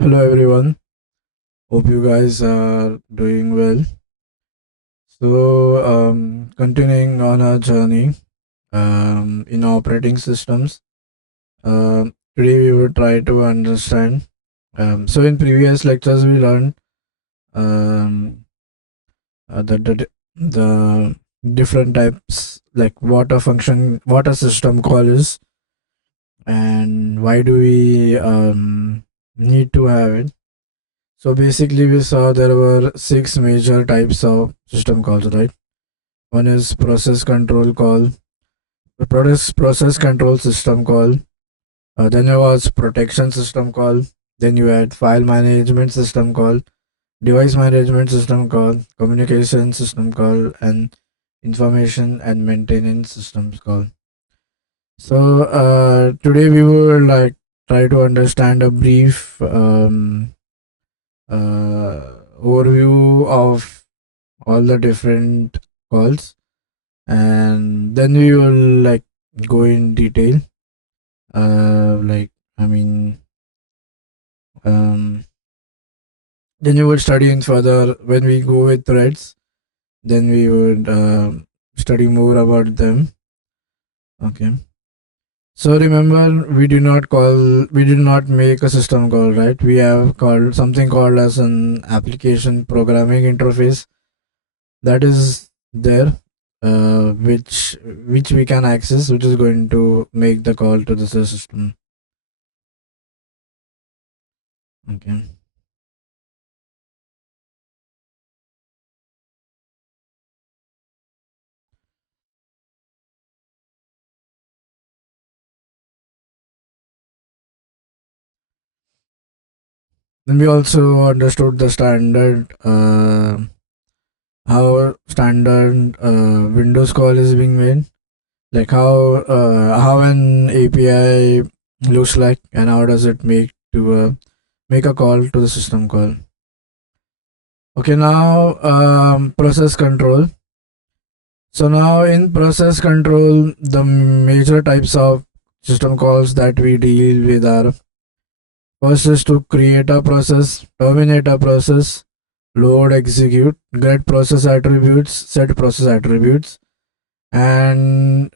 Hello everyone. Hope you guys are doing well. Continuing on our journey in operating systems, today we will try to understand. In previous lectures, we learned um, the different types, like what a system call is, and why do we need to have it. So basically, we saw there were six major types of system calls, right? One is process control call, the process control system call. Then there was protection system call. Then you had file management system call, device management system call, communication system call, and information and maintenance systems call. Today we will try to understand a brief overview of all the different calls, and then we will go in detail. Like I mean, um, then you will study in further when we go with threads. Then we would study more about them. Okay. So remember, we did not make a system call, right? We have called something called as an application programming interface that is there, which we can access, which is going to make the call to the system. Okay. Then we also understood the standard, how standard Windows call is being made, like how an API looks like, and how does it make a call to the system call. Okay, now process control. So now in process control, the major types of system calls that we deal with are: first is to create a process, terminate a process, load, execute, get process attributes, set process attributes, and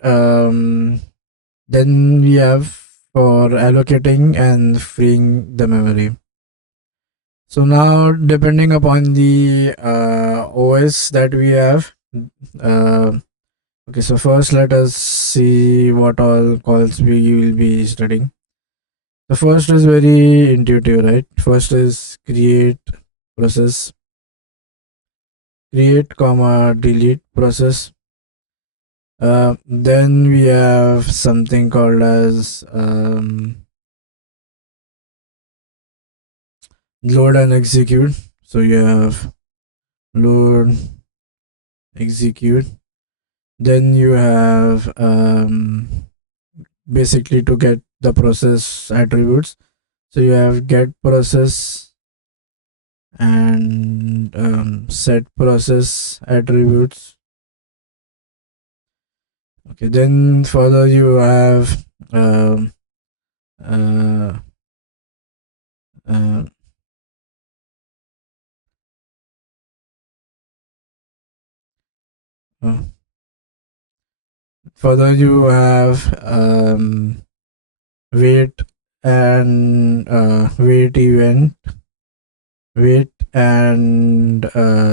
then we have for allocating and freeing the memory. So now, depending upon the OS that we have, uh, okay. So first, let us see what all calls we will be studying. The first is very intuitive, right? First is process, create comma delete process. Then we have something called as load and execute. So you have load, execute. Then you have basically to get the process attributes. So you have get process and set process attributes. Okay, then further you have um, uh, uh, uh, further you have wait and wait event, wait and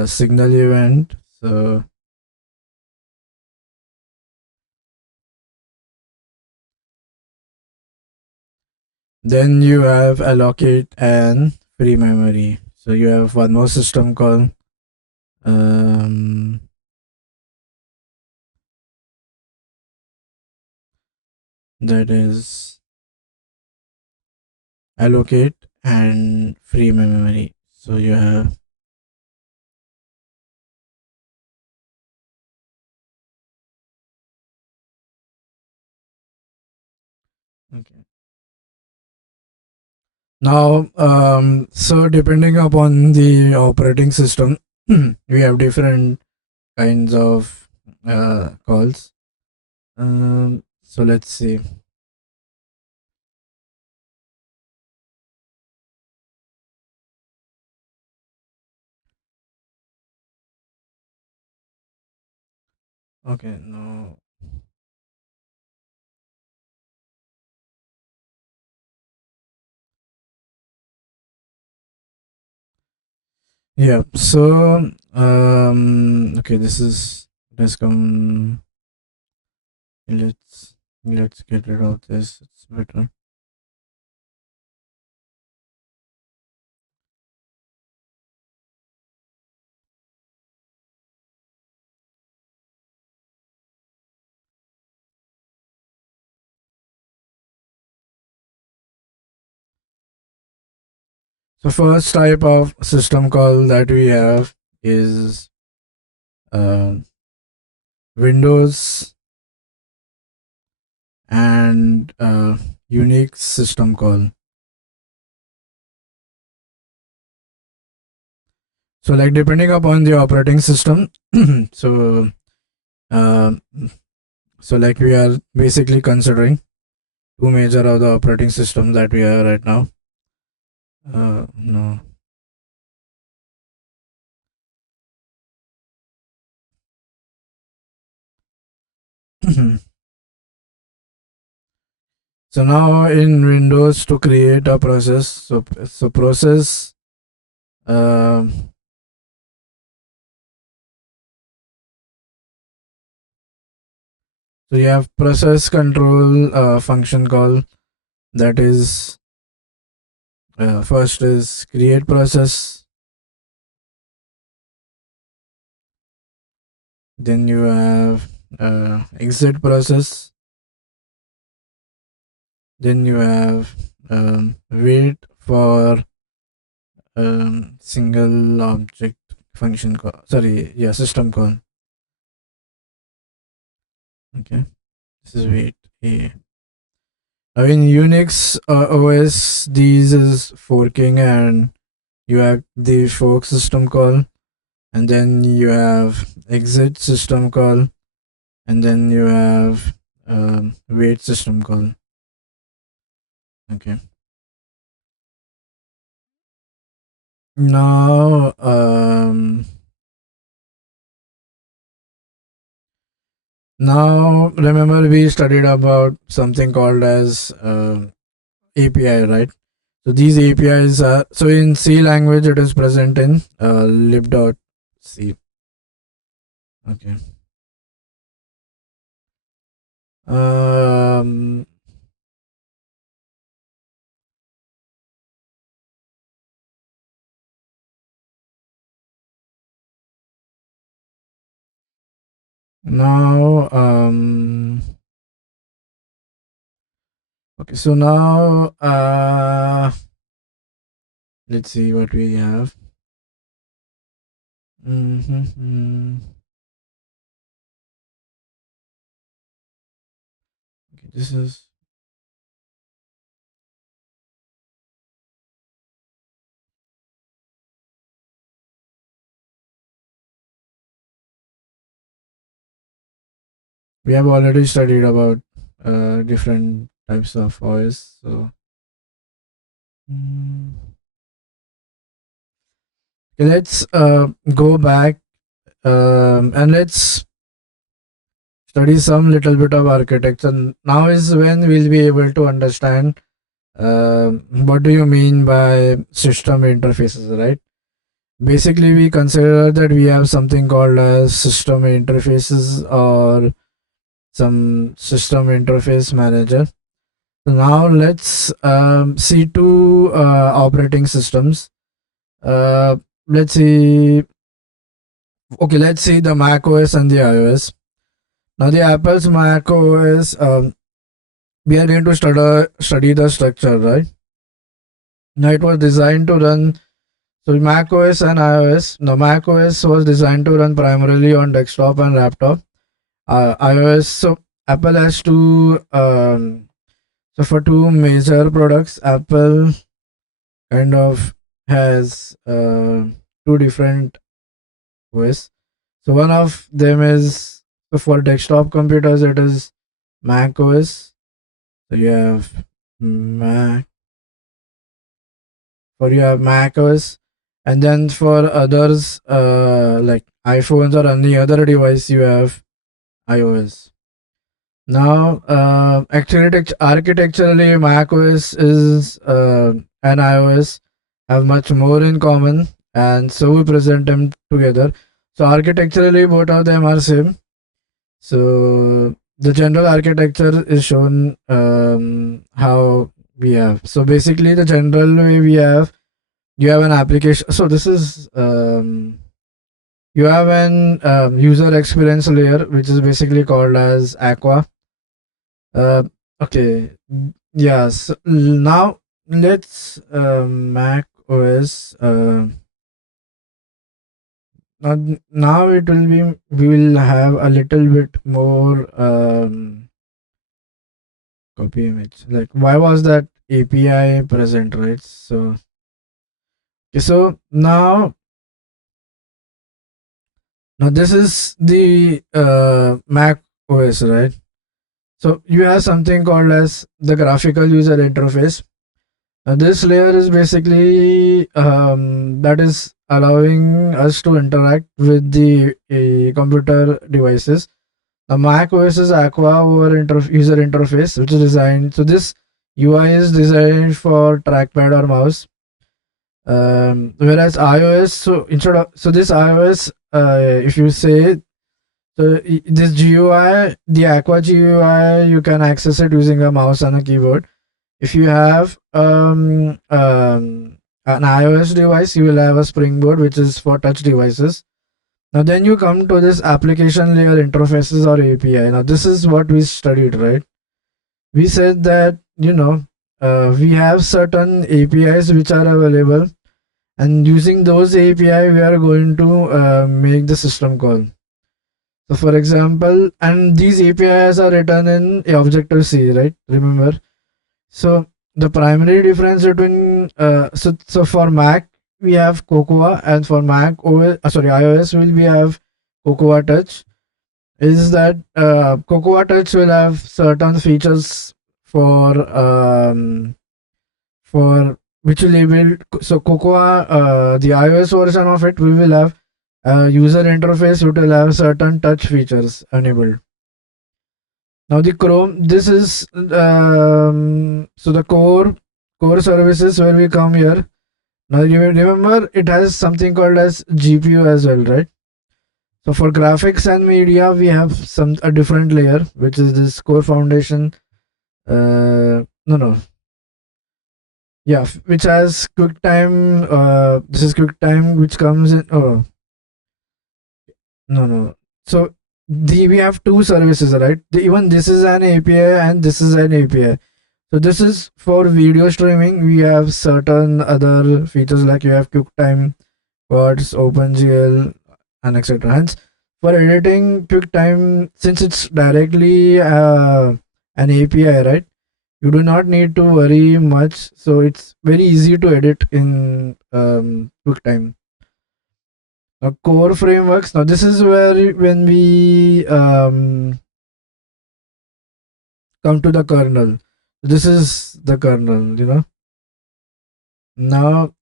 signal event. So then you have allocate and free memory. So you have one more system called um, that is allocate and free memory. So you have okay. Now, so depending upon the operating system, we have different kinds of calls. So let's see. Okay, no. Yeah. So, okay, this is let's come. Let's let's get rid of this. It's better. So, first type of system call that we have is uh, Windows and Unix system call. So, like depending upon the operating system, so uh, so like we are basically considering two major of the operating systems that we have right now. No. So now in Windows to create a process, so process. Uh, so you have process control function call, that is first is create process, then you have exit process, then you have wait for single object function call. Sorry, yeah, system call. Okay, this is wait. Yeah. Now in Unix OS, these is forking, and you have the fork system call, and then you have exit system call, and then you have wait system call. Okay. Now, now remember we studied about something called as API, right? So these APIs are, so in C language it is present in lib.c. Okay. Um, Now, okay, so now, let's see what we have. Mm-hmm. Okay, this is, we have already studied about different types of OS. So, mm, okay, let's go back and let's study some little bit of architecture. Now is when we'll be able to understand what do you mean by system interfaces, right? Basically, we consider that we have something called as system interfaces or some system interface manager. So now let's see two operating systems. Uh, let's see. Okay, let's see the Mac OS and the iOS. Now the Apple's Mac OS. We are going to study the structure, right? Now it was designed to run. So Mac OS and iOS. Now Mac OS was designed to run primarily on desktop and laptop. iOS. So Apple has two. So for two major products, Apple kind of has two different OS. So one of them is, so for desktop computers it is Mac OS. So you have Mac, for you have Mac OS, and then for others like iPhones or any other device you have iOS. Now, architecturally, macOS is and iOS have much more in common, and so we present them together. So architecturally, both of them are same. So the general architecture is shown how we have. So basically, the general way we have, you have an application. So this is you have an user experience layer, which is basically called as Aqua. Uh, okay, yes. Now let's Mac OS. Now it will be, we will have a little bit more copy image. Like, why was that API present, right? So okay, so now this is the Mac OS, right? So you have something called as the graphical user interface. This layer is basically that is allowing us to interact with the computer devices. The Mac OS is Aqua over user interface, which is designed. So this UI is designed for trackpad or mouse. Whereas iOS, so instead of, so this iOS, if you say, so this GUI, the Aqua GUI, you can access it using a mouse and a keyboard. If you have an iOS device, you will have a Springboard, which is for touch devices. Now then you come to this application layer interfaces or API. Now this is what we studied, right? We said that, we have certain APIs which are available, and using those API we are going to make the system call. So for example, and these APIs are written in Objective C, right? Remember? So the primary difference between so for Mac we have Cocoa, and for Mac OS, sorry, iOS will we have Cocoa Touch. Is that Cocoa Touch will have certain features for which will enable, so Cocoa, the iOS version of it, we will have user interface which will have certain touch features enabled. Now the Chrome, this is so the core services where we come here. Now you remember it has something called as GPU as well, right? So for graphics and media, we have a different layer, which is this core foundation. No, no, yeah, which has QuickTime. This is QuickTime, which comes in. Oh, no, no. So we have two services, right? Even this is an API and this is an API. So this is for video streaming. We have certain other features like you have QuickTime, Quads, OpenGL, and etc. Hence, for editing QuickTime, since it's directly an API, right? You do not need to worry much. So it's very easy to edit in QuickTime. Now, core frameworks. Now, this is where when we come to the kernel. This is the kernel. Now,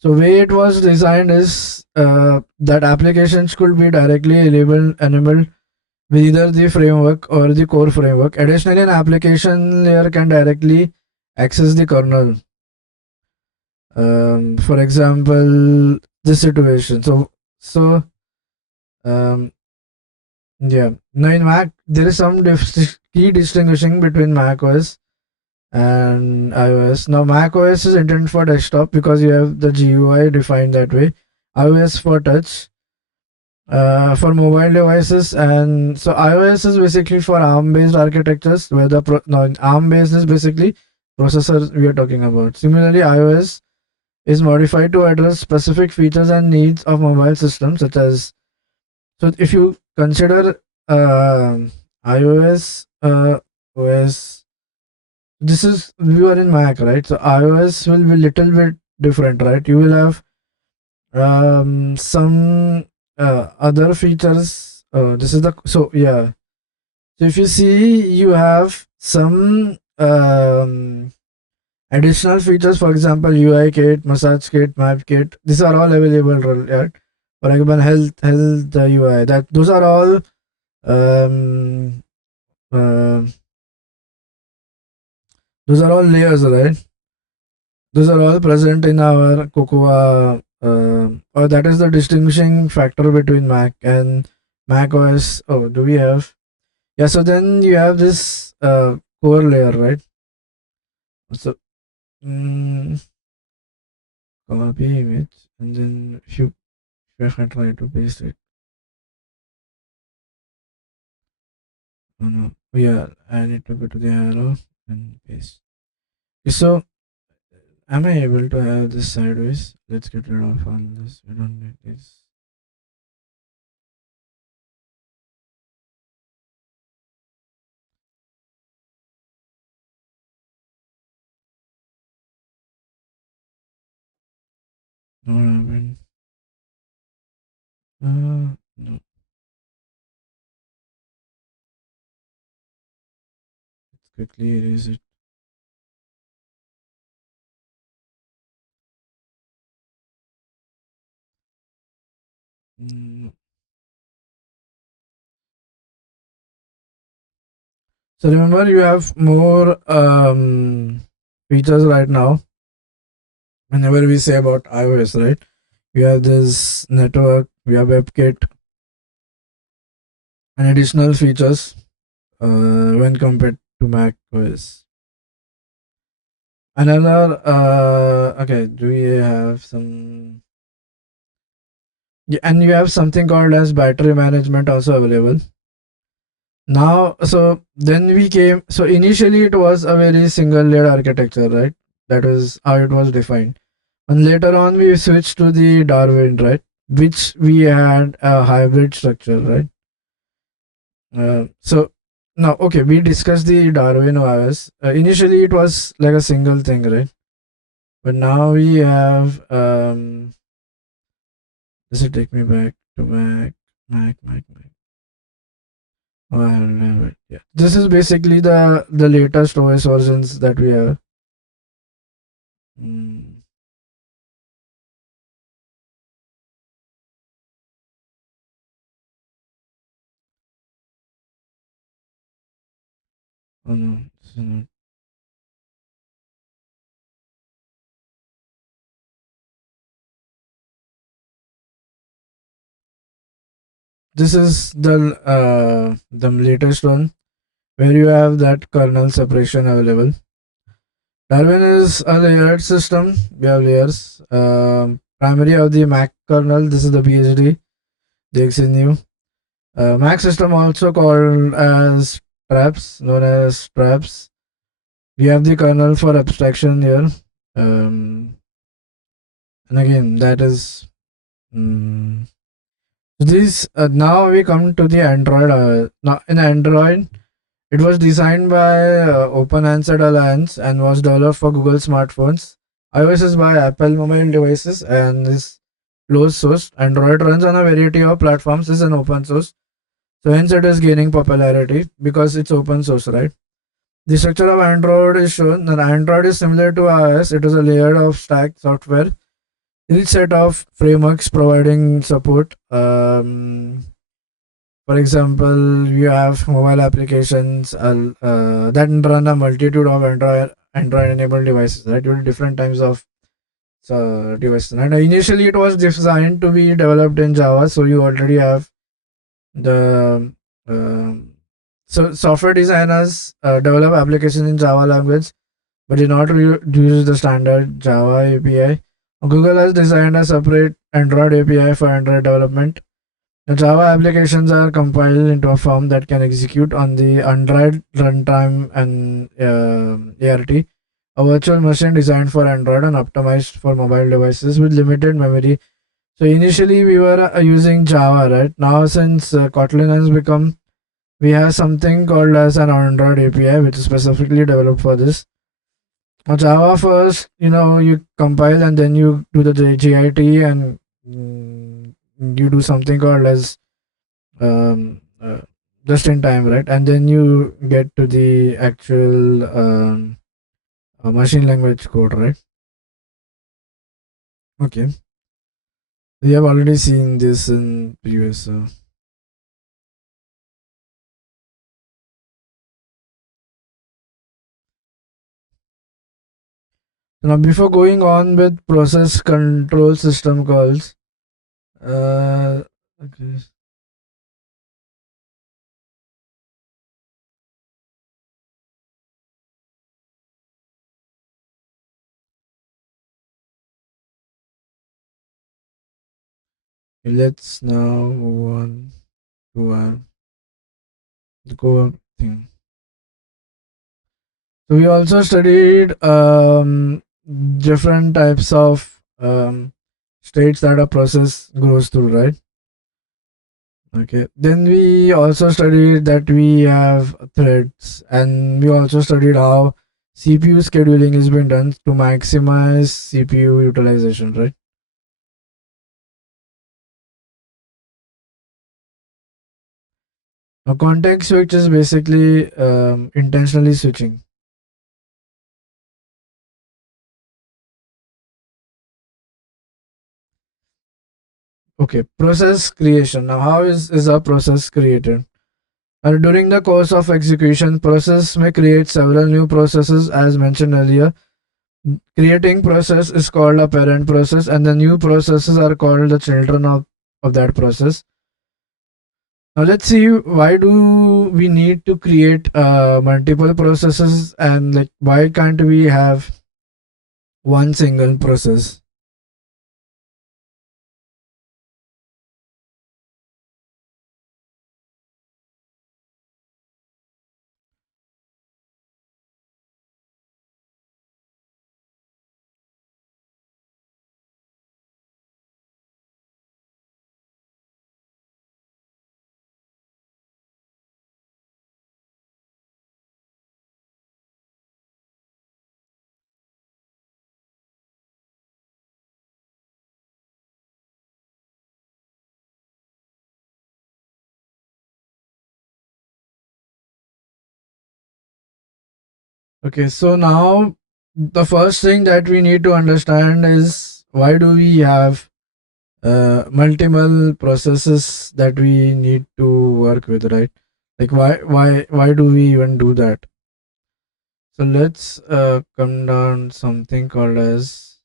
so way it was designed is that applications could be directly enabled with either the framework or the core framework. Additionally, an application layer can directly access the kernel. For example, this situation. So yeah. Now in Mac, there is some key distinguishing between Mac OS and iOS. Now Mac OS is intended for desktop because you have the GUI defined that way. iOS for touch, for mobile devices, and so iOS is basically for ARM-based architectures, where the ARM-based is basically processor we are talking about. Similarly, iOS is modified to address specific features and needs of mobile systems, such as, so if you consider iOS OS, this is, we are in Mac, right? So iOS will be little bit different, right? You will have some other features. This is the, so yeah. So if you see, you have some Additional features, for example, UI kit, massage kit, map kit, these are all available, right? For example, health UI. That those are all um, uh, those are all layers, right? Those are all present in our Cocoa, or that is the distinguishing factor between Mac and Mac OS. Oh, do we have? Yeah, so then you have this core layer, right? So, mm, copy image, and then if I try to paste it, oh no, yeah, I need to go to the arrow and paste. So, am I able to have this sideways? Let's get rid of all this. We don't need this. No, I mean, no. Let's quickly erase it. Mm. So remember, you have more features right now. Whenever we say about iOS, right? You have this network, we have WebKit, and additional features when compared to Mac OS. Another, okay, do we have some? Yeah, and you have something called as battery management also available. Now, so then we came, so initially it was a very single layered architecture, right? That was how it was defined. And later on, we switched to the Darwin, right? Which we had a hybrid structure, right? So now, okay, we discussed the Darwin OS. Initially, it was like a single thing, right? But now we have. Does it take me back to Mac? Oh, I don't have it. Yeah, this is basically the latest OS versions that we have. Mm. Oh no, this is not. This is the latest one where you have that kernel separation available. Darwin is a layered system. We have layers. Primary of the Mac kernel. This is the PhD. The XNU. Mac system also called as traps, known as traps. We have the kernel for abstraction here. Um, and again, that is. Mm, this now we come to the Android. Now in Android, it was designed by Open Answered Alliance and was developed for Google smartphones. iOS is by Apple mobile devices and is closed source. Android runs on a variety of platforms. This is an open source. So hence it is gaining popularity because it's open source, right? The structure of Android is shown that Android is similar to iOS. It is a layer of stack software. Each set of frameworks providing support. For example, you have mobile applications that run a multitude of Android enabled devices, right? You have different types of devices. And initially, it was designed to be developed in Java, so you already have the so software designers develop applications in Java language, but do not use the standard Java API. Google has designed a separate Android API for Android development. The Java applications are compiled into a form that can execute on the Android runtime and ART, a virtual machine designed for Android and optimized for mobile devices with limited memory. So initially we were using Java, right? Now since Kotlin has become, we have something called as an Android API, which is specifically developed for this. Java first, you compile and then you do the JIT and you do something called as um, uh, just in time, right? And then you get to the actual machine language code, right? Okay, we have already seen this in previous. Now, before going on with process control system calls, okay, let's now move on to the core thing. So we also studied different types of states that a process goes through, right? Okay. Then we also studied that we have threads, and we also studied how CPU scheduling is being done to maximize CPU utilization, right? Now, context switch is basically intentionally switching. Okay, process creation. Now, how is a process created? During the course of execution, process may create several new processes as mentioned earlier. Creating process is called a parent process, and the new processes are called the children of that process. Now let's see why do we need to create multiple processes, and like why can't we have one single process? Okay, so now the first thing that we need to understand is why do we have multiple processes that we need to work with, right? Like why do we even do that? So let's come down something called as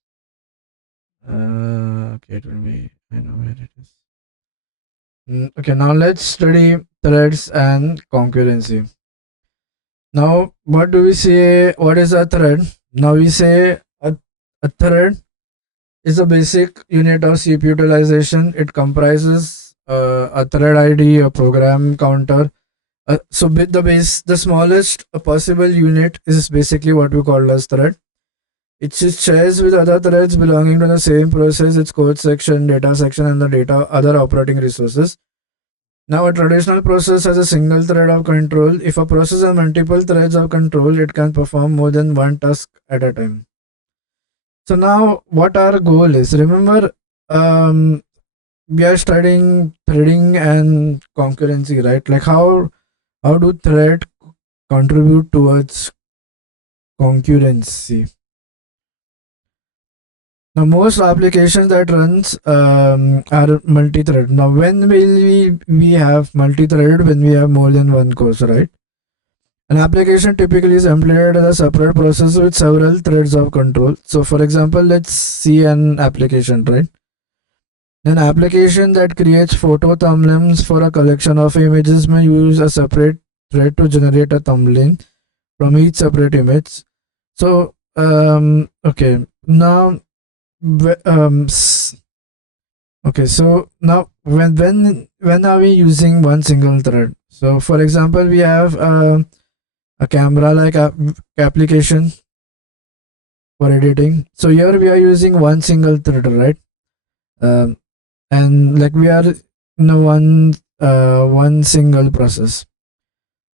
okay, it will be, I know where it is. Okay, now let's study threads and concurrency. Now, what do we say? What is a thread? Now we say a thread is a basic unit of CPU utilization. It comprises a thread ID, a program counter. So with the base, the smallest possible unit is basically what we call as thread. It shares with other threads belonging to the same process its code section, data section, and the data other operating resources. Now, a traditional process has a single thread of control. If a process has multiple threads of control, it can perform more than one task at a time. So now, what our goal is? Remember, we are studying threading and concurrency, right? Like how do thread contribute towards concurrency? Now, most applications that runs are multi-thread. Now, when will we have multi-threaded? When we have more than one course, right? An application typically is implemented as a separate process with several threads of control. So, for example, let's see an application, right? An application that creates photo thumbnails for a collection of images may use a separate thread to generate a thumbnail from each separate image. So, okay, now, okay, so now when are we using one single thread? So, for example, we have a camera like application for editing. So here we are using one single thread, right? Um, and like we are in a one single process.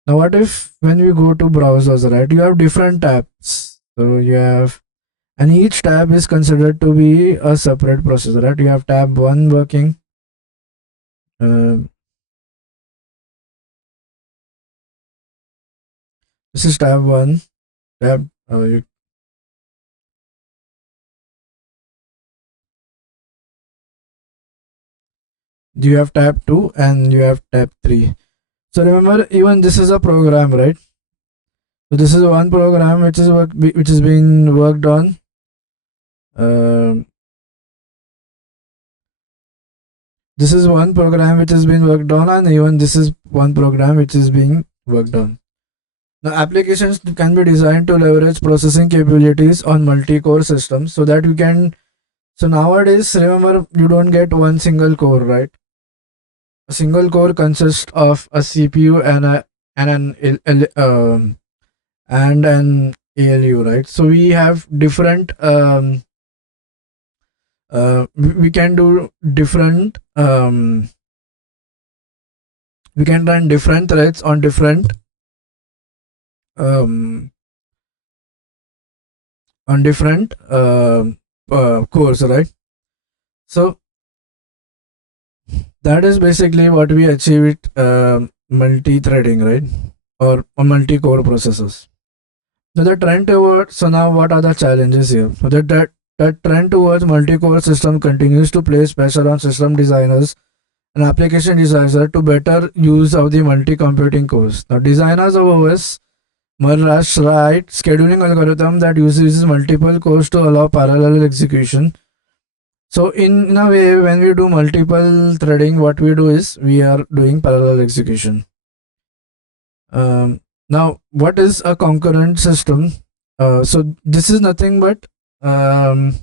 Now, what if when we go to browsers, right? You have different tabs. So you have, and each tab is considered to be a separate process, right? You have tab one working. Uh, this is tab one. Tab. You have tab 2 and you have tab 3. So remember, even this is a program, right? So this is one program which is being worked on. Um this is one program which has been worked on, and even this is one program which is being worked on. Now, applications can be designed to leverage processing capabilities on multi-core systems so that we can. So nowadays, remember, you don't get one single core, right? A single core consists of a CPU and an ALU, right? So we have different. We can do different. We can run different threads on different um, cores, right? So that is basically what we achieve with multi-threading, right? Or multi-core processors. So the trend towards, so now what are the challenges here? So that trend towards multi-core system continues to place pressure on system designers and application designers to better use of the multi-computing cores. Now designers of OS must write scheduling algorithm that uses multiple cores to allow parallel execution. So in a way, when we do multiple threading, what we do is we are doing parallel execution. Now, what is a concurrent system? So this is nothing but um,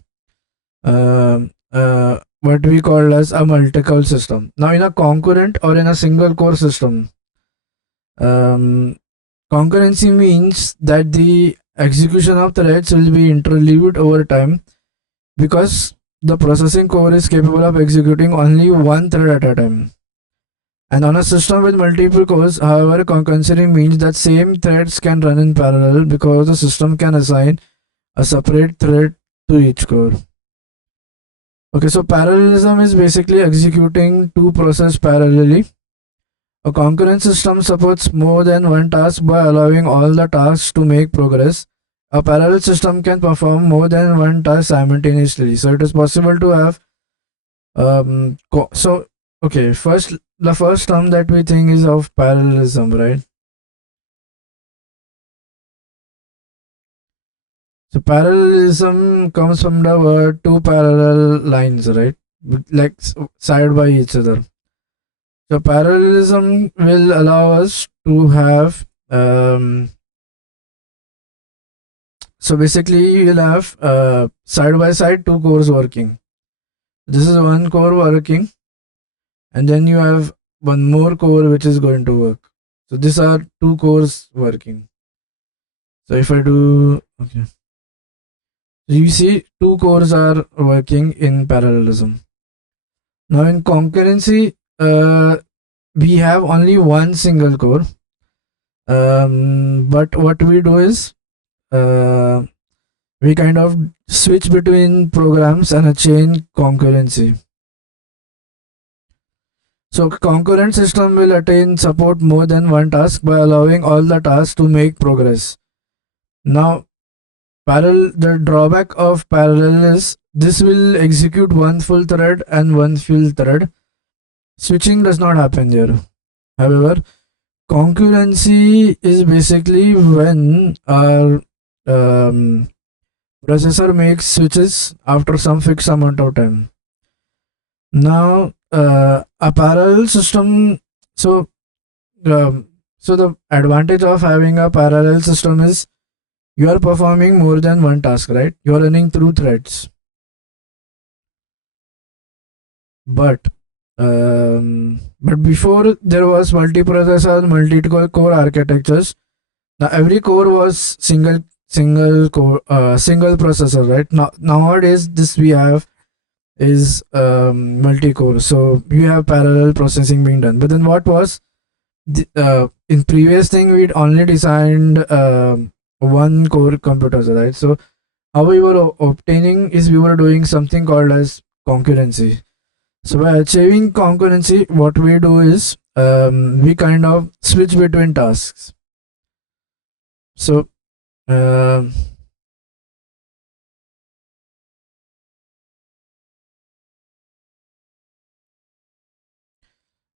what we call as a multi-core system. Now, in a concurrent or in a single core system, um, concurrency means that the execution of threads will be interleaved over time because the processing core is capable of executing only one thread at a time. And on a system with multiple cores, however, concurrency means that same threads can run in parallel because the system can assign a separate thread to each core. Okay, so parallelism is basically executing two processes parallelly. A concurrent system supports more than one task by allowing all the tasks to make progress. A parallel system can perform more than one task simultaneously. So it is possible to have so okay, first the first term that we think is of parallelism, right? So parallelism comes from the word two parallel lines, right? Like side by each other. So parallelism will allow us to have so basically you'll have side by side two cores working. This is one core working, and then you have one more core which is going to work. So these are two cores working. So if I do okay, so you see two cores are working in parallelism. Now in concurrency, we have only one single core. But what we do is uh, we kind of switch between programs and chain concurrency. So concurrent system will attain support more than one task by allowing all the tasks to make progress. Now, the drawback of parallel is this will execute one full thread and one full thread. Switching does not happen here. However, concurrency is basically when our um, processor makes switches after some fixed amount of time. Now, a parallel system. So, so the advantage of having a parallel system is you are performing more than one task, right? You are running through threads, but before there was multiprocessor, multi-core architectures. Now every core was single core, single processor, right? Now nowadays this we have is multi-core, so you have parallel processing being done. But then what was in previous thing we'd only designed one core computers, right? So how we were obtaining is we were doing something called as concurrency. So by achieving concurrency, what we do is we kind of switch between tasks. So um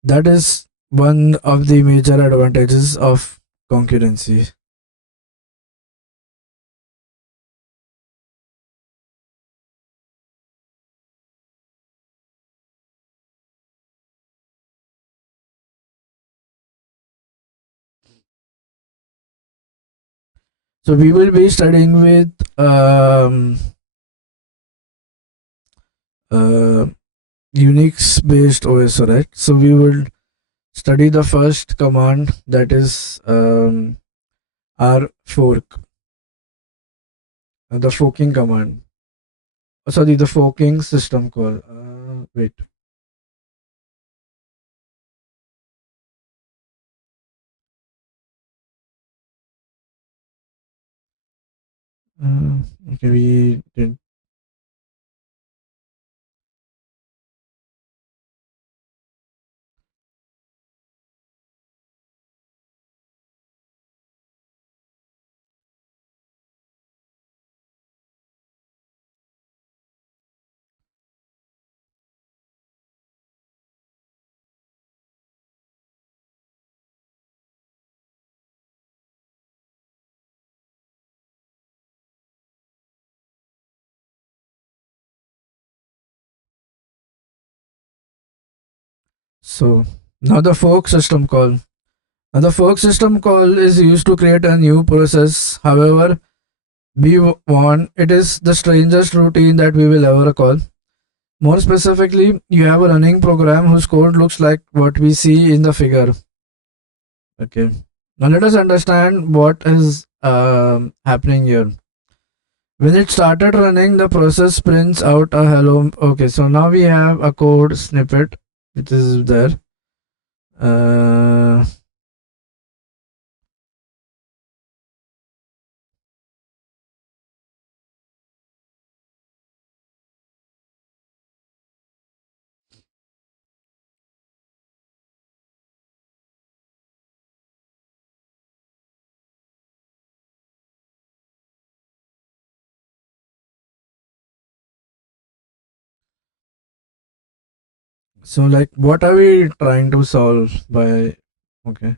That is one of the major advantages of concurrency. So we will be studying with uh, Unix based OS, right? So we will study the first command, that is our fork, the forking command. Sorry, the forking system call. Wait. Uh, okay, we did. So now the fork system call. Now the fork system call is used to create a new process. However, want it is the strangest routine that we will ever call. More specifically, you have a running program whose code looks like what we see in the figure. Okay. Now let us understand what is happening here. When it started running, the process prints out a hello. Okay, so now we have a code snippet which is there. Uh, so like, what are we trying to solve by? Okay.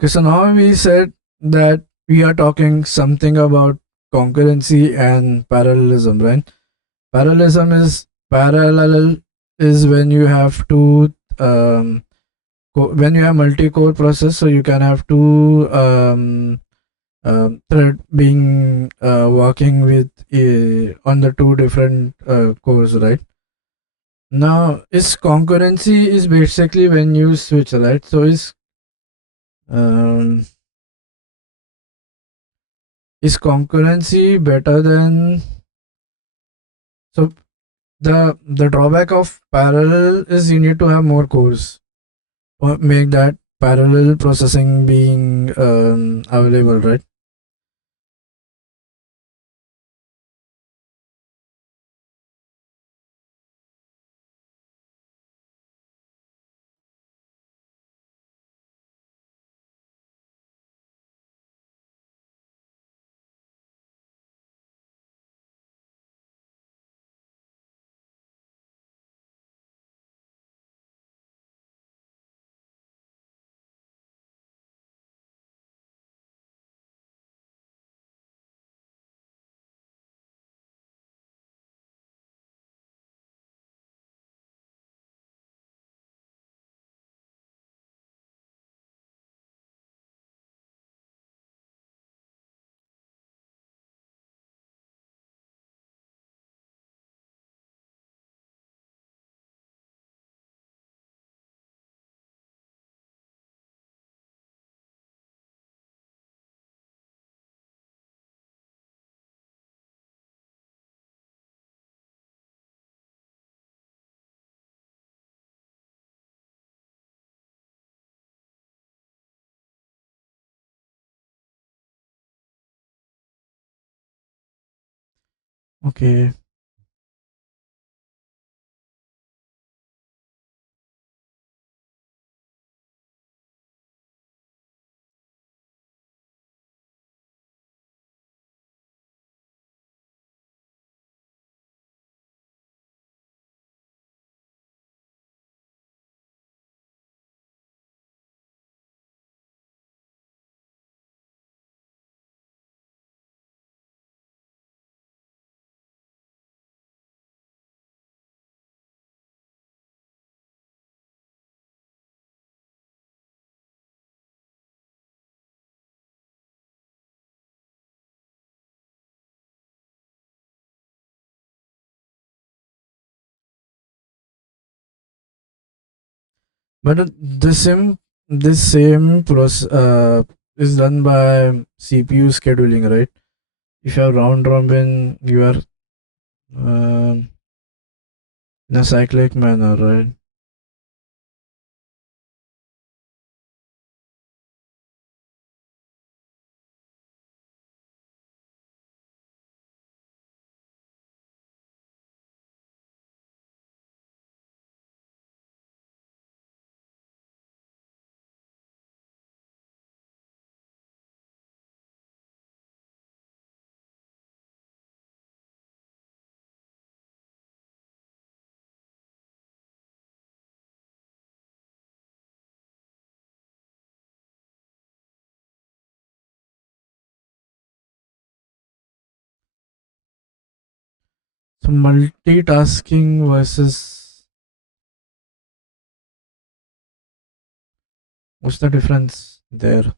Okay, so now we said that we are talking something about concurrency and parallelism, right? Parallelism is parallel is when you have two when you have multi-core process, so you can have two thread being working with on the two different cores, right? Now, is concurrency is basically when you switch, right? So um, is concurrency better than, so the drawback of parallel is you need to have more cores or make that parallel processing being available, right? Okay. But this same process is done by CPU scheduling, right? If you have round robin, you are in a cyclic manner, right? So multitasking versus, what's the difference there?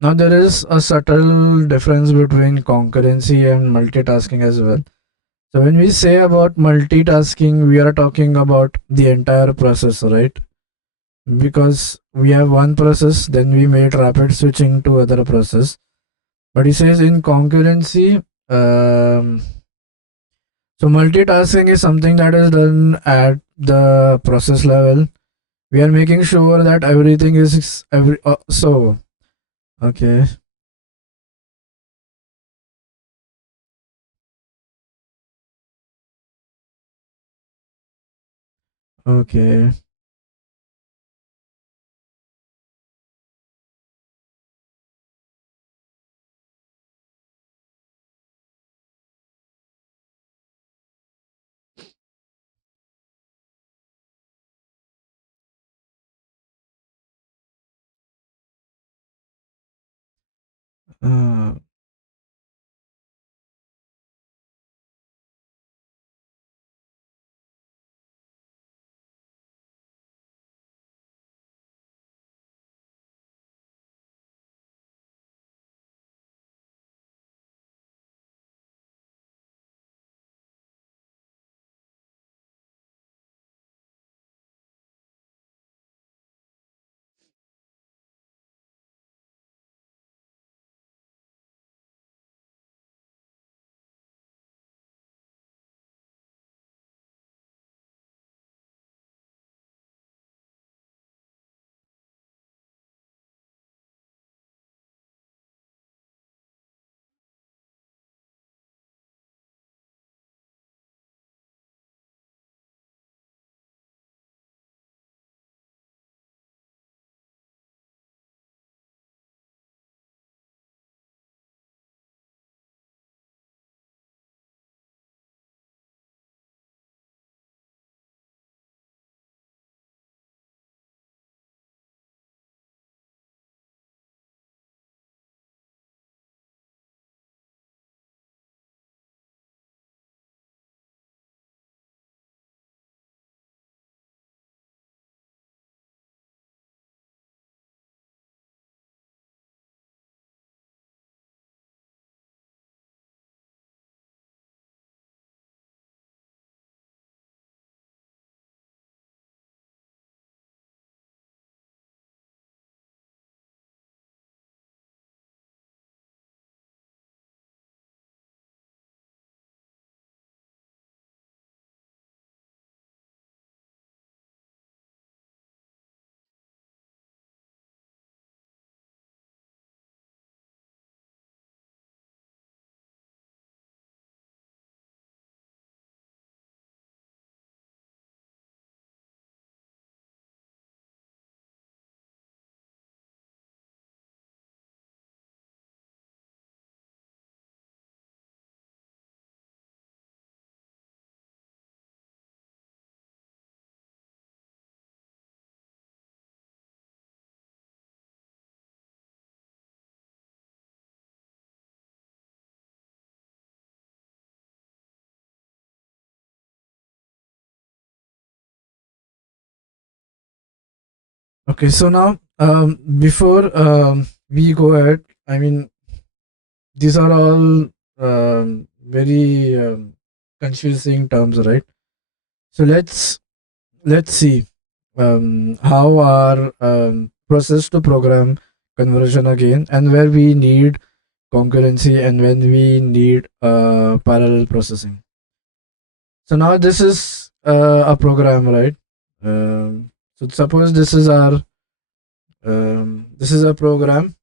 Now there is a subtle difference between concurrency and multitasking as well. So when we say about multitasking, we are talking about the entire process, right? Because we have one process, then we made rapid switching to other process. But he says in concurrency, so multitasking is something that is done at the process level. We are making sure that everything is every so okay, okay. Uh, Okay, so now before we go ahead, I mean, these are all very confusing terms, right? So let's see how our process to program conversion again, and where we need concurrency and when we need parallel processing. So now this is a program, right? So suppose this is a program,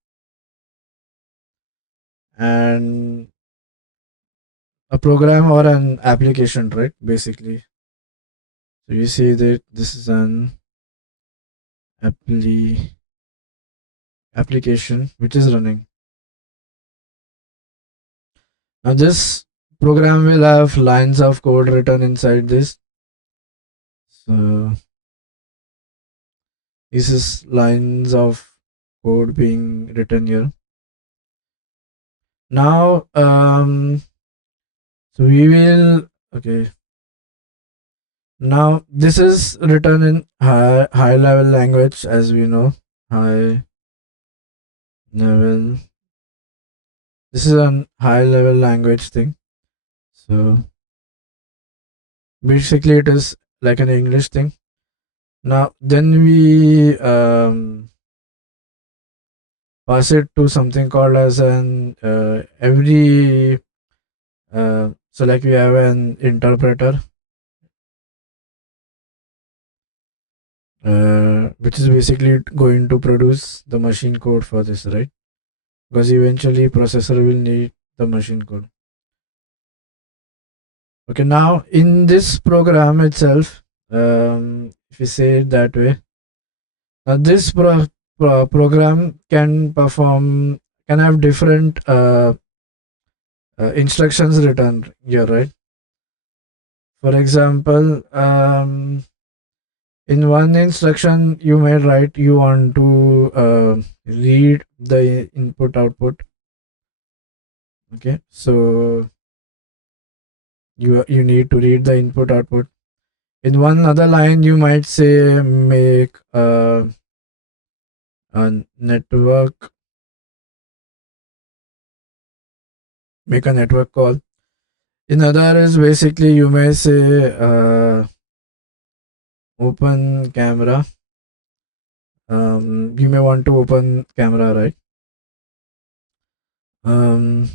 and a program or an application, right? Basically, so you see that this is an application which is running. Now this program will have lines of code written inside this. So this is lines of code being written here. Now so we will, okay, now this is written in high level language, as we know. High level, this is a high level language thing. So basically it is like an English thing. Now then we pass it to something called as an every so like we have an interpreter which is basically going to produce the machine code for this, right? Because eventually processor will need the machine code. Okay, now in this program itself, if you say it that way, this program can have different instructions written here, right? For example, in one instruction you may write you want to read the input output. Okay, so you need to read the input output. In one other line you might say make a network make a network call. In other is basically you may say open camera. You may want to open camera, right? um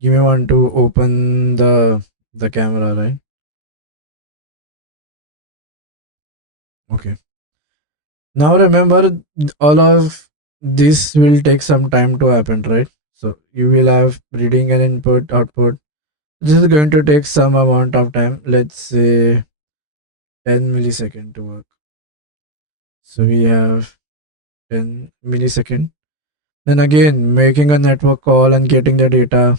you may want to open the camera, right? Okay, now remember, all of this will take some time to happen, right? So you will have reading and input output. This is going to take some amount of time, let's say 10 millisecond to work. So we have 10 millisecond. Then again, making a network call and getting the data,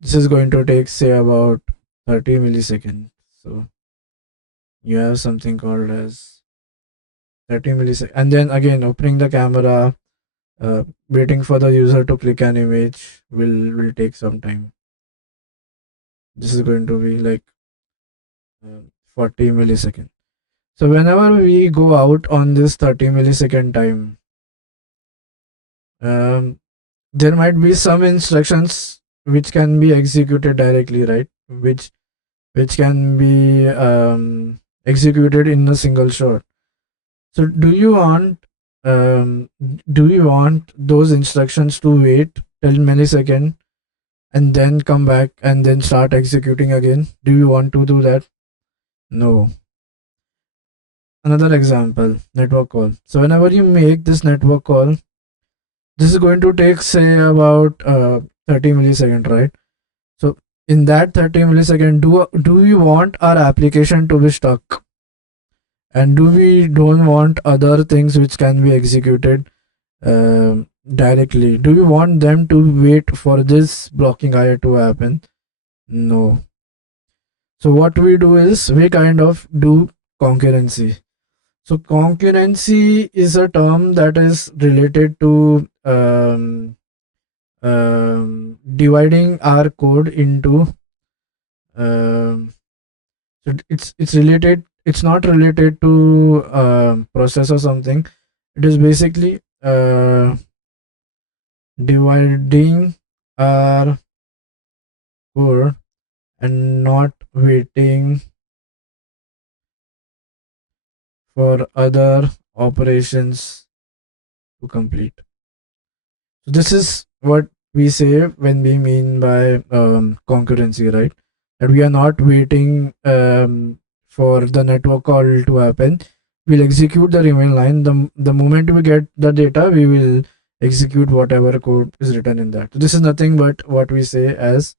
this is going to take say about 30 milliseconds. So you have something called as 30 milliseconds, and then again opening the camera, waiting for the user to click an image will take some time. This is going to be like 40 milliseconds. So whenever we go out on this 30 millisecond time, um, there might be some instructions which can be executed directly, right? Which can be executed in a single shot. So um, do you want those instructions to wait till millisecond and then come back and then start executing again? Do you want to do that? No. Another example, network call. So whenever you make this network call, this is going to take say about 30 millisecond, right? So in that 30 millisecond, do we want our application to be stuck, and do we don't want other things which can be executed directly? Do we want them to wait for this blocking IO to happen? No. So what we do is we kind of do concurrency. So concurrency is a term that is related to dividing our code into um, so it's related. It's not related to process or something. It is basically dividing our code and not waiting for other operations to complete. So this is what we say when we mean by concurrency, right? That we are not waiting for the network call to happen. We'll execute the remain line. The moment we get the data, we will execute whatever code is written in that. So this is nothing but what we say as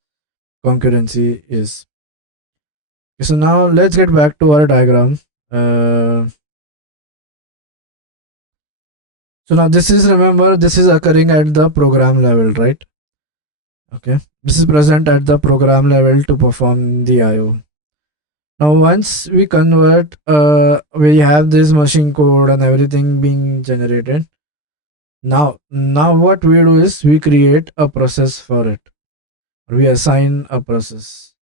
concurrency is. Okay, so now let's get back to our diagram. Uh, so now this is, remember, this is occurring at the program level, right? Okay, this is present at the program level to perform the IO. Now once we convert, we have this machine code and everything being generated. Now what we do is we create a process for it. We assign a process.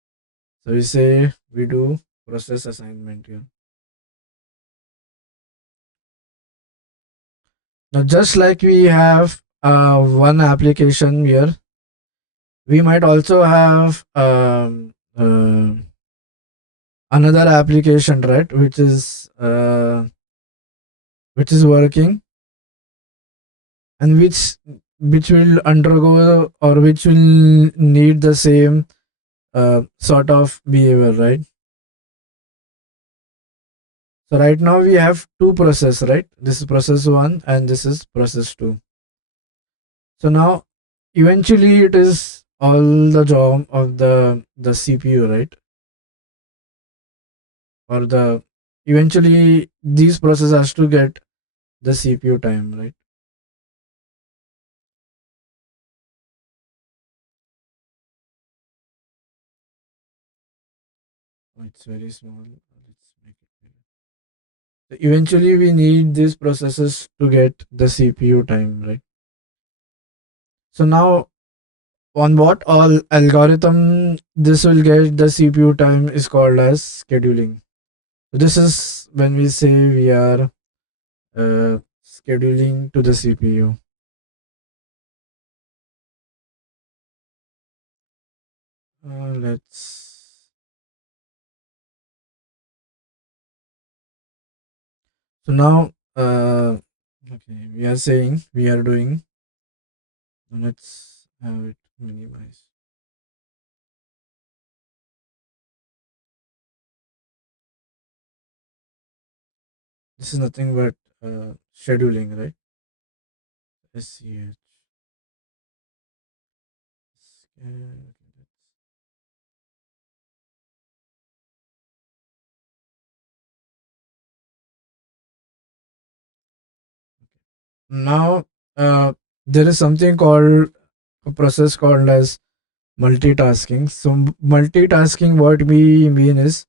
So we say we do process assignment here. Now just like we have one application here, we might also have another application, right, which is working, and which will undergo or which will need the same sort of behavior, right? So right now we have two processes, right? This is process 1 and this is process 2. So now eventually it is all the job of the CPU, right? Or the eventually these process has to get the CPU time, right? Oh, it's very small. Let's make it bigger. So eventually we need these processes to get the CPU time, right? So now on what all algorithm this will get the CPU time is called as scheduling. So this is when we say we are scheduling to the CPU. Let's so now okay, we are saying we are doing. Let's have it minimize. This is nothing but scheduling, right? SCH. Now there is something called a process called as multitasking. So multitasking, what we mean is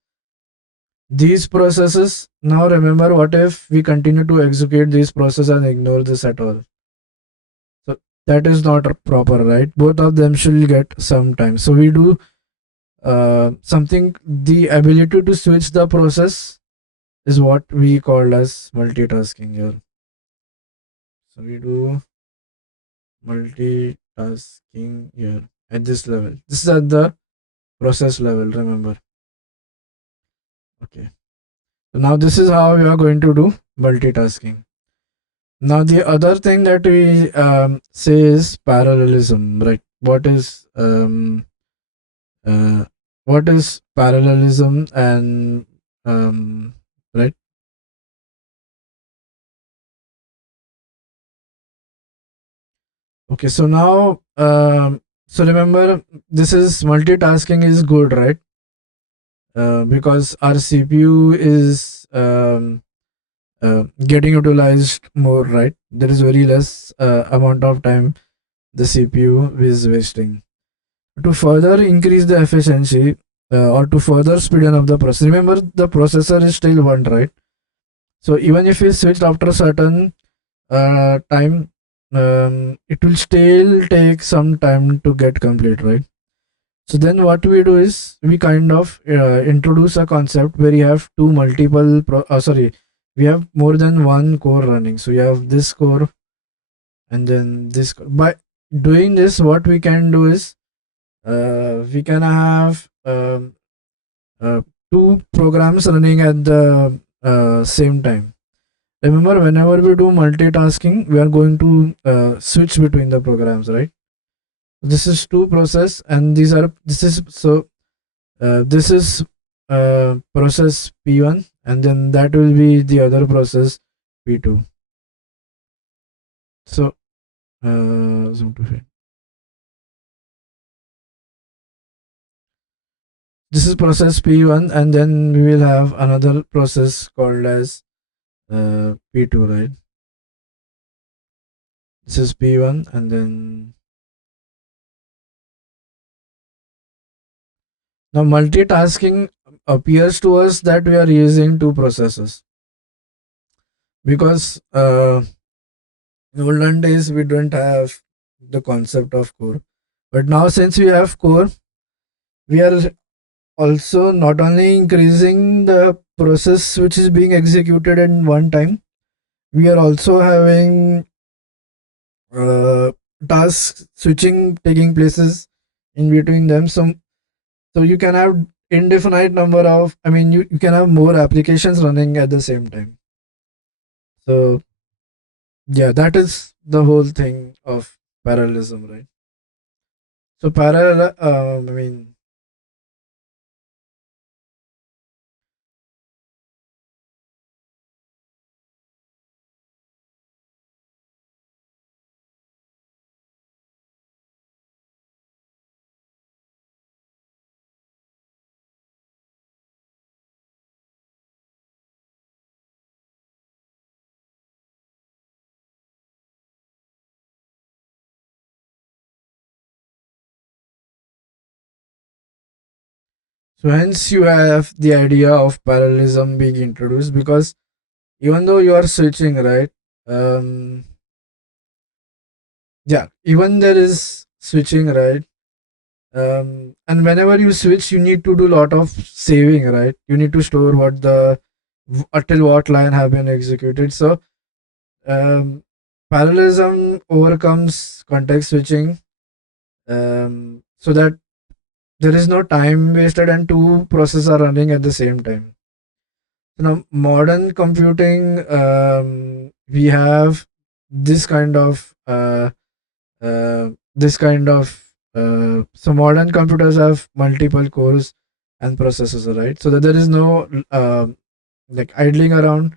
these processes. Now remember, what if we continue to execute these processes and ignore this at all? So that is not proper, right? Both of them should get some time. So we do something, the ability to switch the process is what we call as multitasking here. So we do multitasking here at this level. This is at the process level, remember. Okay. So now this is how we are going to do multitasking. Now the other thing that we say is parallelism, right? Uh, what is parallelism and right? Okay, so now so remember, this is multitasking is good, right? Because our CPU is getting utilized more, right? There is very less amount of time the CPU is wasting. To further increase the efficiency or to further speed up the process, remember the processor is still one, right? So even if we switch after a certain time, it will still take some time to get complete, right? So then what we do is we kind of introduce a concept where you have two multiple sorry, we have more than one core running. So you have this core and then this by doing this, what we can do is we can have uh, two programs running at the same time. Remember, whenever we do multitasking, we are going to switch between the programs, right? This is two process, and these are this is so this is process P1, and then that will be the other process P2. So zoom to fit. This is process P1, and then we will have another process called as P2, right? This is P1, and then now multitasking appears to us that we are using two processes because in olden days we don't have the concept of core, but now since we have core, we are also not only increasing the process which is being executed in one time, we are also having uh, task switching taking places in between them. So you can have indefinite number of, I mean, you can have more applications running at the same time. So yeah, that is the whole thing of parallelism, right? So parallel I mean, so hence you have the idea of parallelism being introduced because even though you are switching, right? um yeah, even there is switching, right? And whenever you switch, you need to do a lot of saving, right? You need to store what the until what line have been executed. So um parallelism overcomes context switching, so that there is no time wasted and two processes are running at the same time. Now, modern computing, we have this kind of this kind of so modern computers have multiple cores and processors, right? So that there is no like idling around.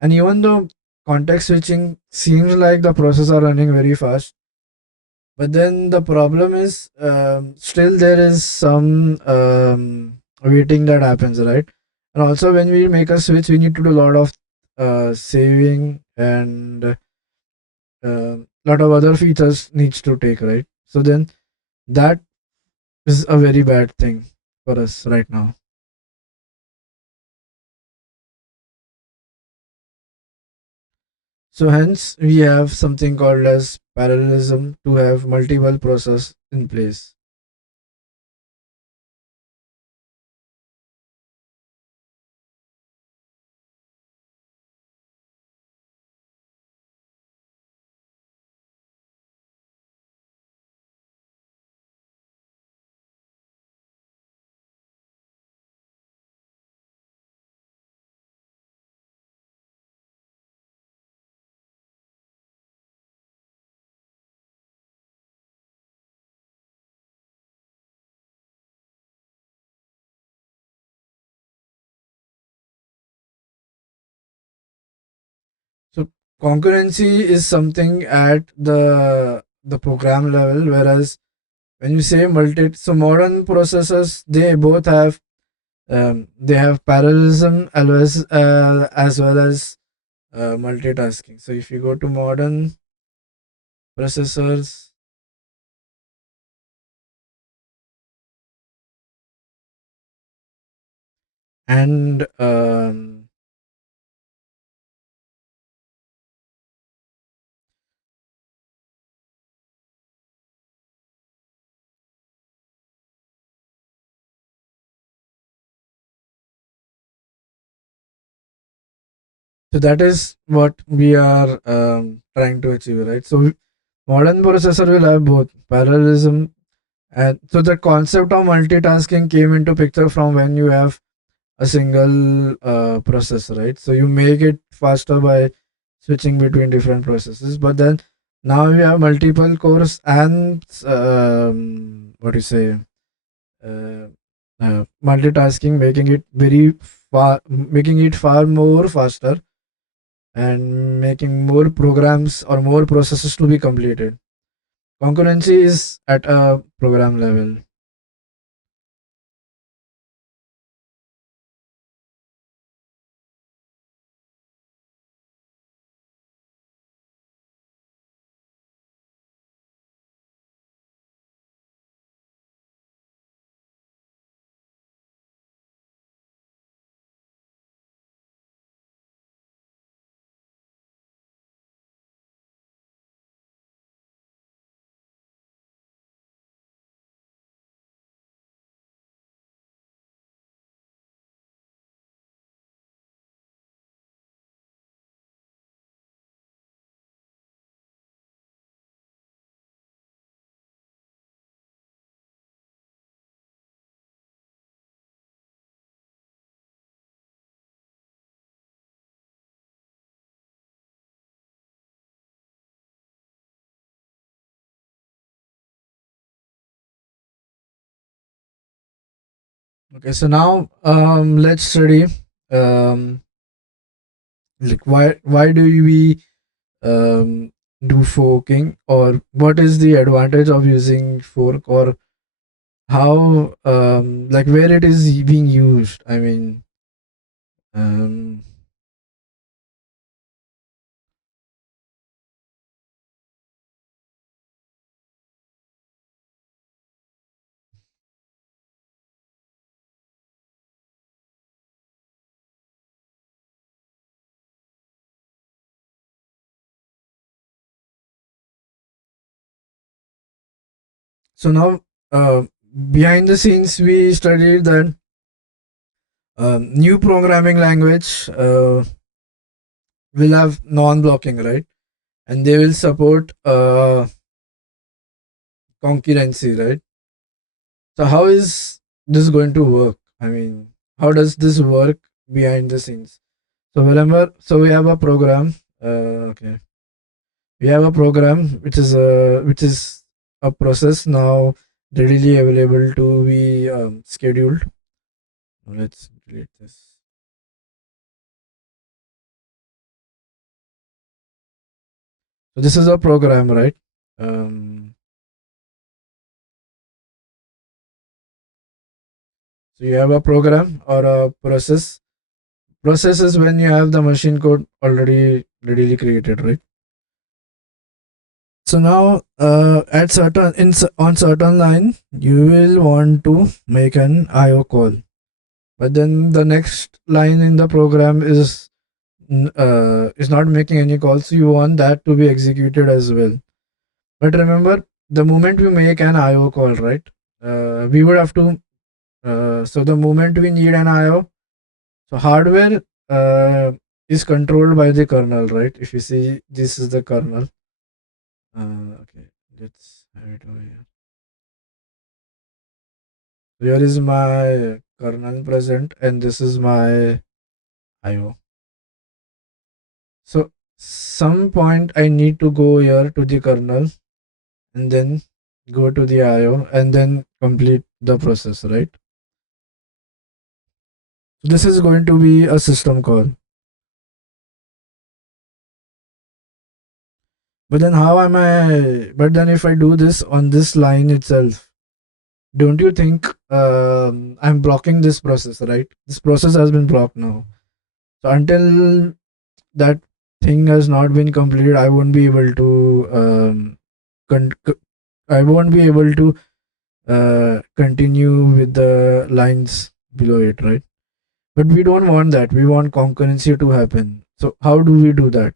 And even though context switching seems like the process are running very fast, but then the problem is still there is some waiting that happens, right? And also when we make a switch, we need to do a lot of saving and lot of other features needs to take, right? So then that is a very bad thing for us right now. So hence we have something called as parallelism to have multiple process in place. So concurrency is something at the program level, whereas when you say multi, so modern processors they both have they have parallelism as well as multitasking. So if you go to modern processors and So that is what we are trying to achieve, right? So modern processor will have both parallelism, and so the concept of multitasking came into picture from when you have a single process, right? So you make it faster by switching between different processes, but then now you have multiple cores and what do you say, uh, multitasking, making it making it far more faster and making more programs or more processes to be completed. Concurrency is at a program level. Okay, so now let's study um, like why do we um, do forking, or what is the advantage of using fork, or how like where it is being used. I mean, um, so now uh, behind the scenes we studied that new programming language will have non-blocking, right? And they will support concurrency, right? So how is this going to work? I mean, how does this work behind the scenes? So remember, so we have a program. Okay, we have a program which is a process now readily available to be scheduled. Let's delete this. So this is a program, right? Um, so you have a program or a process. Process is when you have the machine code already readily created, right? So now, at on certain line, you will want to make an IO call, but then the next line in the program is not making any calls. So you want that to be executed as well. But remember, the moment we make an IO call, right? We would have to. So the moment we need an IO, so hardware is controlled by the kernel, right? If you see, this is the kernel. Okay, let's have it over here. Here is my kernel present, and this is my IO. So some point I need to go here to the kernel and then go to the IO and then complete the process, right? So this is going to be a system call. But then how am I? But then if I do this on this line itself, don't you think I'm blocking this process, right? This process has been blocked now. So until that thing has not been completed, I won't be able to I won't be able to continue with the lines below it, right? But we don't want that. We want concurrency to happen. So how do we do that?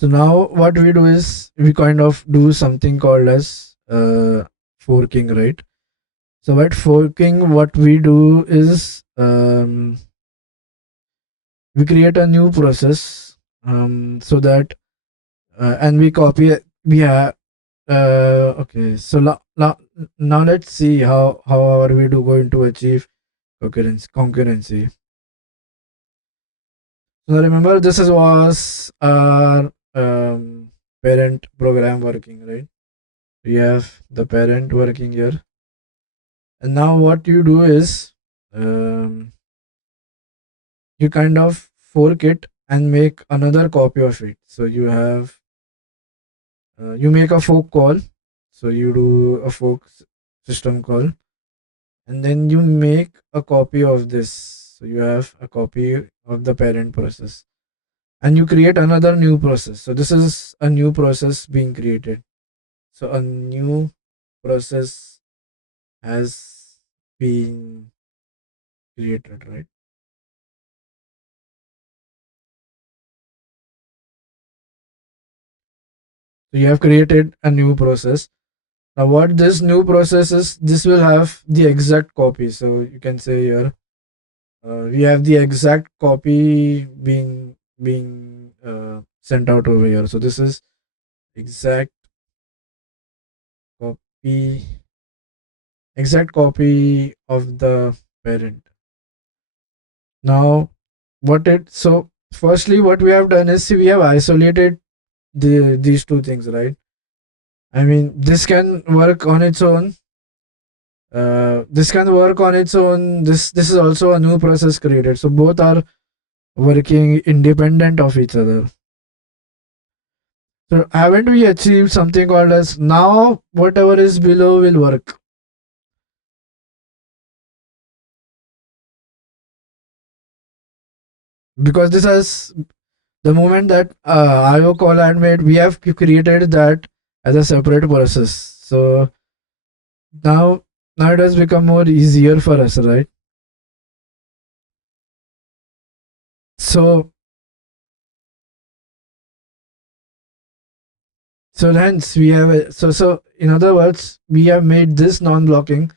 So now what we do is we kind of do something called as forking, right? So by forking, what we do is we create a new process, so that and we copy it. We have okay. So now let's see how are we going to achieve concurrency. So remember, was our parent program working, right? We have the parent working here, and now what you do is um, you kind of fork it and make another copy of it. So you make a fork call. So you do a system call, and then you make a copy of this. So you have a copy of the parent process, and you create another new process. So this is a new process being created. So a new process has been created, right? So you have created a new process. Now what this new process is, this will have the exact copy. So you can say here we have the exact copy being sent out over here. So this is exact copy exact copy of the parent. Now firstly what we have done is, see, we have isolated these two things, right? I mean, this can work on its own. This can work on its own. This is also a new process created. So both are working independent of each other. So haven't we achieved something called as, now whatever is below will work? Because this has, the moment that IO call had made, we have created that as a separate process. So now now it has become more easier for us, right? So so hence we have so in other words, we have made this non-blocking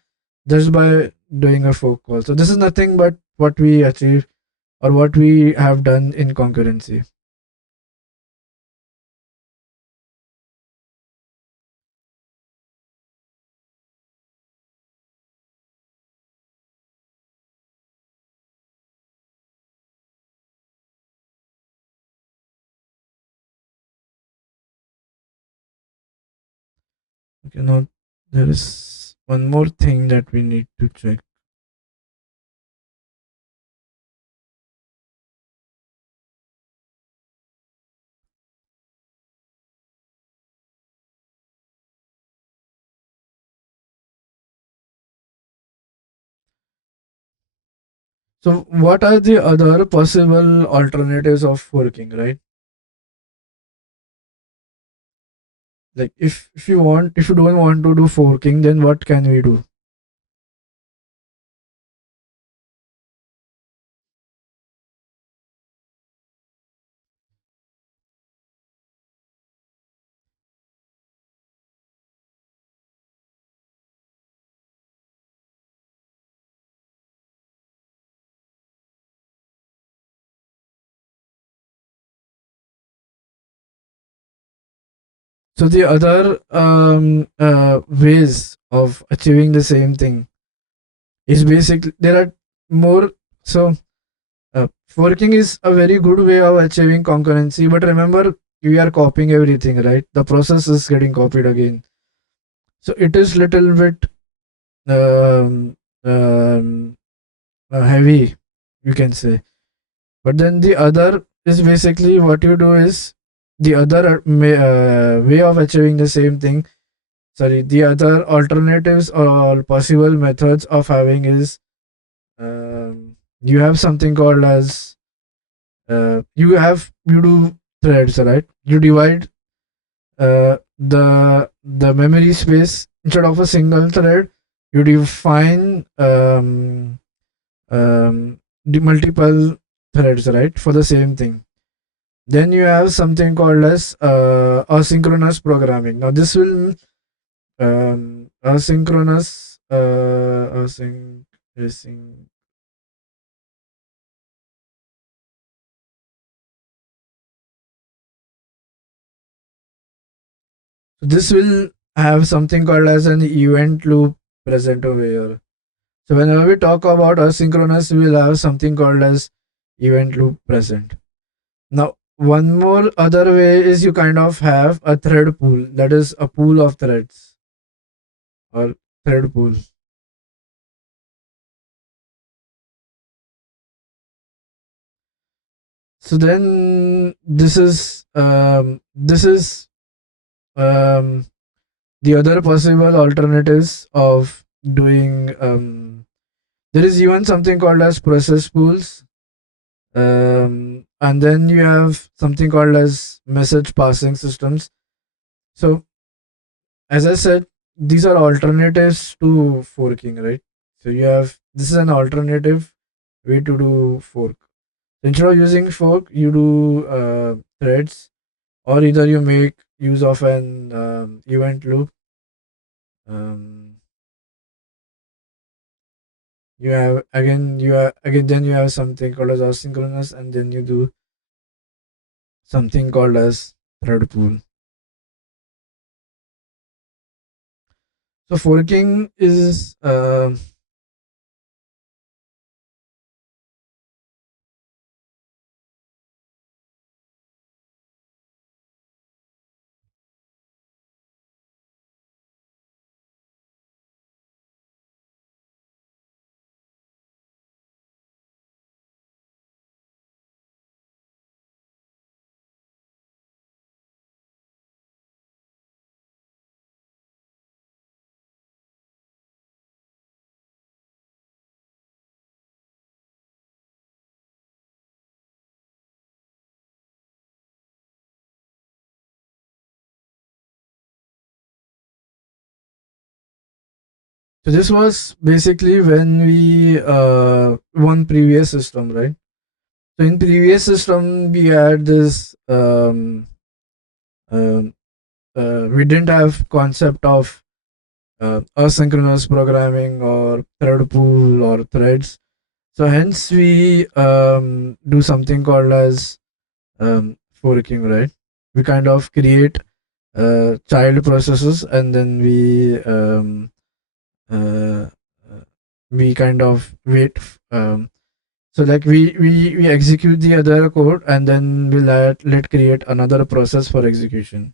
just by doing a fork call. So this is nothing but what we achieve, or what we have done in concurrency. Okay, now there is one more thing that we need to check. So what are the other possible alternatives of forking, right? Like if you don't want to do forking, then what can we do? So the other ways of achieving the same thing is basically, there are more. So forking is a very good way of achieving concurrency, but remember, we are copying everything, right? The process is getting copied again. So it is little bit um, um, heavy, you can say. But then the other is basically, what you do is, the other way of achieving the same thing. Sorry, the other alternatives or possible methods of having is, you have something called as you do threads, right? You divide the memory space. Instead of a single thread, you define the multiple threads, right, for the same thing. Then you have something called as asynchronous programming. Now this will asynchronous async, async. So this will have something called as an event loop present over here. So whenever we talk about asynchronous, we will have something called as event loop present. Now, one more other way is you kind of have a thread pool, that is a pool of threads or thread pool. So then this is um, the other possible alternatives of doing. There is even something called as process pools, and then you have something called as message passing systems. So as I said, these are alternatives to forking, right? So you have this is an alternative way to do fork. Instead of using fork, you do threads, or either you make use of an event loop. Um, you have then you have something called as asynchronous, and then you do something called as thread pool. So forking is so this was basically when we one previous system, right? So in previous system we had this um, we didn't have concept of asynchronous programming or thread pool or threads. So hence we do something called as forking, right? We kind of create child processes, and then uh, uh, we kind of wait. So like we execute the other code, and then we let create another process for execution.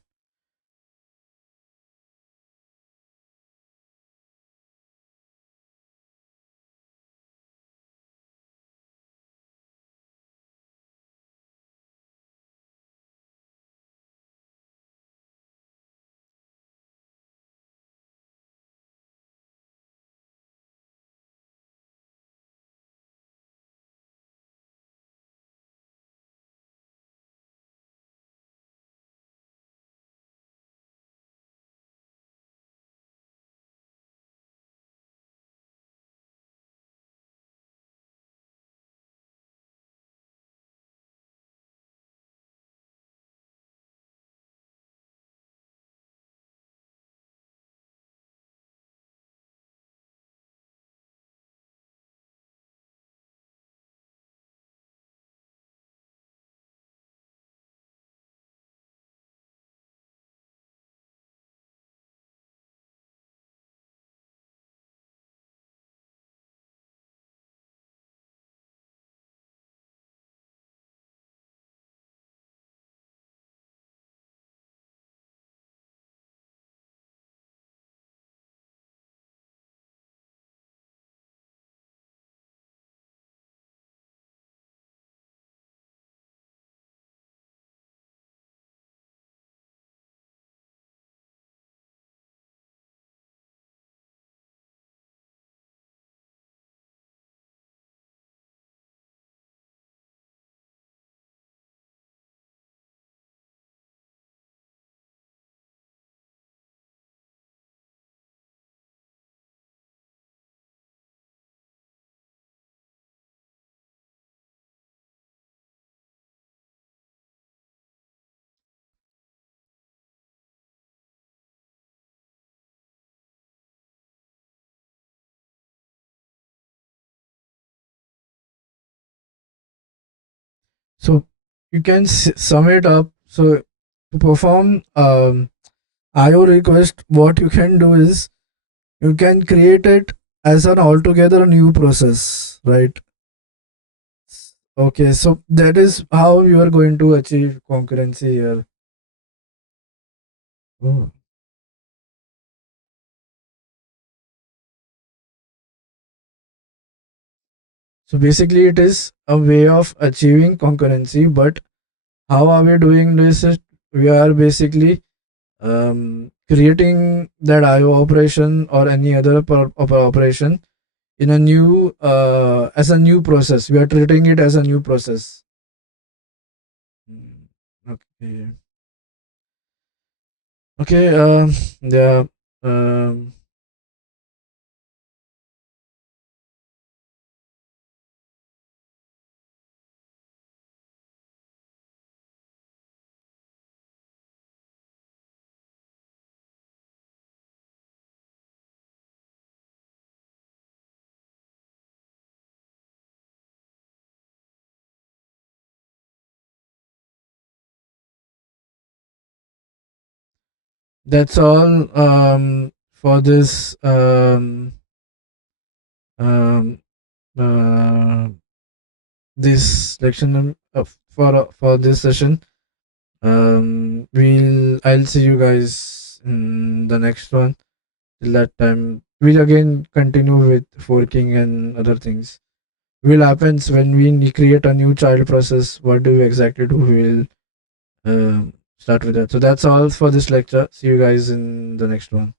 So you can sum it up. So to perform IO request, what you can do is you can create it as an altogether new process, right? Okay, so that is how you are going to achieve concurrency here. Oh. So basically, it is a way of achieving concurrency. But how are we doing this? We are basically creating that IO operation or any other operation in a new as a new process. We are treating it as a new process. Mm, okay. Okay. Yeah. Um, that's all for this um, uh, this section for this session. I'll see you guys in the next one. Till that time, we'll again continue with forking and other things. Will happens when we create a new child process. What do we exactly do? We'll start with that. So that's all for this lecture. See you guys in the next one.